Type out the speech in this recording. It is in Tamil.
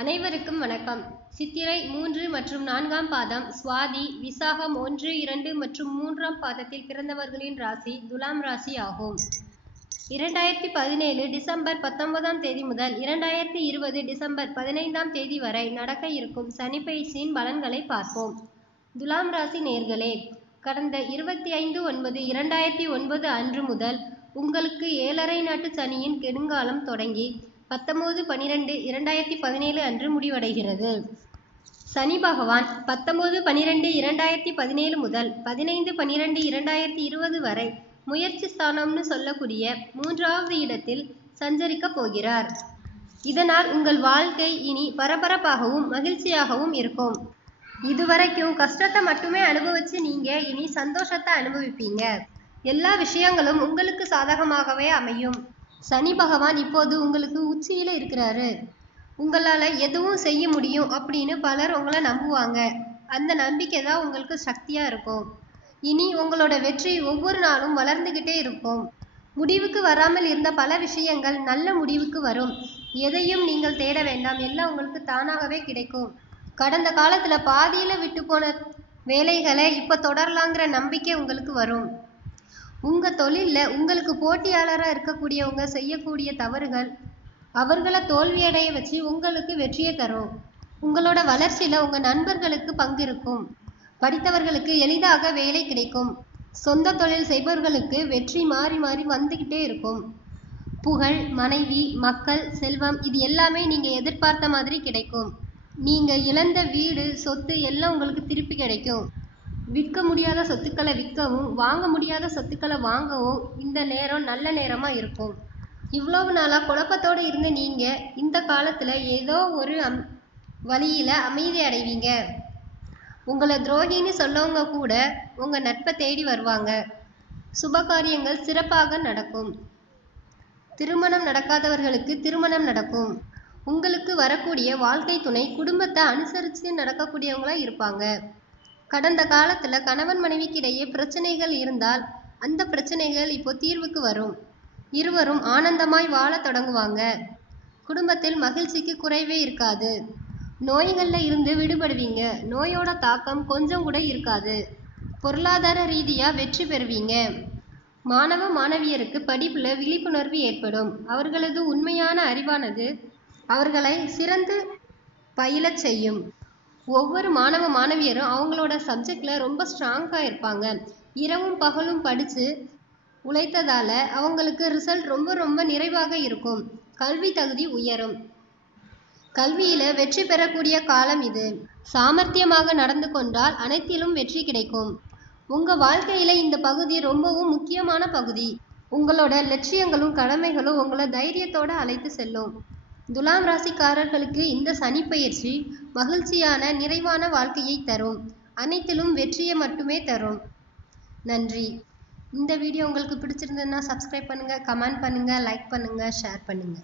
அனைவருக்கும் வணக்கம். சித்திரை 3 மற்றும் 4ஆம் பாதம், சுவாதி, விசாகம் 1, 2 மற்றும் 3ஆம் பாதத்தில் பிறந்தவர்களின் ராசி துலாம் ராசி ஆகும். 2017 டிசம்பர் 19ஆம் தேதி முதல் 2020 டிசம்பர் 15ஆம் தேதி வரை நடக்க இருக்கும் சனி பெயர்ச்சியின் பலன்களை பார்ப்போம். துலாம் ராசி நேயர்களே, கடந்த 25/9/2009 அன்று முதல் உங்களுக்கு 7.5 நாட்டு சனியின் கெடுங்காலம் தொடங்கி 19/12/2017 அன்று முடிவடைகிறது. சனி பகவான் 19/12/2017 முதல் 15/12/2020 வரை முயற்சி ஸ்தானம்னு சொல்லக்கூடிய 3வது இடத்தில் சஞ்சரிக்க போகிறார். இதனால் உங்கள் வாழ்க்கை இனி பரபரப்பாகவும் மகிழ்ச்சியாகவும் இருக்கும். இதுவரைக்கும் கஷ்டத்தை மட்டுமே அனுபவிச்சு நீங்க இனி சந்தோஷத்தை அனுபவிப்பீங்க. எல்லா விஷயங்களும் உங்களுக்கு சாதகமாகவே அமையும். சனி பகவான் இப்போது உங்களுக்கு உச்சியில இருக்கிறாரு. உங்களால எதுவும் செய்ய முடியும் அப்படின்னு பலர் உங்களை நம்புவாங்க. அந்த நம்பிக்கை தான் உங்களுக்கு சக்தியா இருக்கும். இனி உங்களோட வெற்றி ஒவ்வொரு நாளும் வளர்ந்துகிட்டே இருக்கும். முடிவுக்கு வராமல் இருந்த பல விஷயங்கள் நல்ல முடிவுக்கு வரும். எதையும் நீங்கள் தேட வேண்டாம், எல்லாம் உங்களுக்கு தானாகவே கிடைக்கும். கடந்த காலத்துல பாதியில விட்டு போன வேலைகளை இப்ப தொடரலாங்கிற நம்பிக்கை உங்களுக்கு வரும். உங்க தொழில்ல உங்களுக்கு போட்டியாளராக இருக்கக்கூடியவங்க செய்யக்கூடிய தவறுகள் அவர்களை தோல்வியடைய வச்சு உங்களுக்கு வெற்றியை தரும். உங்களோட வளர்ச்சியில உங்க நண்பர்களுக்கு பங்கு இருக்கும். படித்தவர்களுக்கு எளிதாக வேலை கிடைக்கும். சொந்த தொழில் செய்பவர்களுக்கு வெற்றி மாறி மாறி வந்துகிட்டே இருக்கும். புகழ், மனைவி, மக்கள், செல்வம் இது எல்லாமே நீங்க எதிர்பார்த்த மாதிரி கிடைக்கும். நீங்க இழந்த வீடு, சொத்து எல்லாம் உங்களுக்கு திருப்பி கிடைக்கும். விற்க முடியாத சொத்துக்களை விற்கவும், வாங்க முடியாத சொத்துக்களை வாங்கவும் இந்த நேரம் நல்ல நேரமா இருக்கும். இவ்வளவு நாளா குழப்பத்தோடு இருந்த நீங்க இந்த காலத்துல ஏதோ ஒரு வழியில அமைதி அடைவீங்க. உங்களை துரோகின்னு சொல்லவங்க கூட உங்க நட்பை தேடி வருவாங்க. சுபகாரியங்கள் சிறப்பாக நடக்கும். திருமணம் நடக்காதவர்களுக்கு திருமணம் நடக்கும். உங்களுக்கு வரக்கூடிய வாழ்க்கை துணை குடும்பத்தை அனுசரித்து நடக்கக்கூடியவங்களா இருப்பாங்க. கடந்த காலத்துல கணவன் மனைவிக்கிடையே பிரச்சனைகள் இருந்தால் அந்த பிரச்சனைகள் இப்போ தீர்வுக்கு வரும். இருவரும் ஆனந்தமாய் வாழ தொடங்குவாங்க. குடும்பத்தில் மகிழ்ச்சிக்கு குறைவே இருக்காது. நோய்கள்ல இருந்து விடுபடுவீங்க. நோயோட தாக்கம் கொஞ்சம் கூட இருக்காது. பொருளாதார ரீதியா வெற்றி பெறுவீங்க. மாணவ மாணவியருக்கு படிப்புல விழிப்புணர்வு ஏற்படும். அவர்களது உண்மையான அறிவானது அவர்களை சிறந்து பயிலச் செய்யும். ஒவ்வொரு மாணவ மாணவியரும் அவங்களோட சப்ஜெக்ட்ல ரொம்ப ஸ்ட்ராங்காக இருப்பாங்க. இரவும் பகலும் படித்து உழைத்ததால அவங்களுக்கு ரிசல்ட் ரொம்ப ரொம்ப நிறைவாக இருக்கும். கல்வி தகுதி உயரும். கல்வியில வெற்றி பெறக்கூடிய காலம் இது. சாமர்த்தியமாக நடந்து கொண்டால் அனைத்திலும் வெற்றி கிடைக்கும். உங்க வாழ்க்கையில இந்த பகுதி ரொம்பவும் முக்கியமான பகுதி. உங்களோட லட்சியங்களும் கடமைகளும் உங்களை தைரியத்தோட அழைத்து செல்லும். துலாம் ராசிக்காரர்களுக்கு இந்த சனி பெயர்ச்சி மகிழ்ச்சியான நிறைவான வாழ்க்கையை தரும். அனைத்திலும் வெற்றியை மட்டுமே தரும். நன்றி. இந்த வீடியோ உங்களுக்கு பிடிச்சிருந்ததுன்னா சப்ஸ்கிரைப் பண்ணுங்க, கமெண்ட் பண்ணுங்க, லைக் பண்ணுங்க, ஷேர் பண்ணுங்க.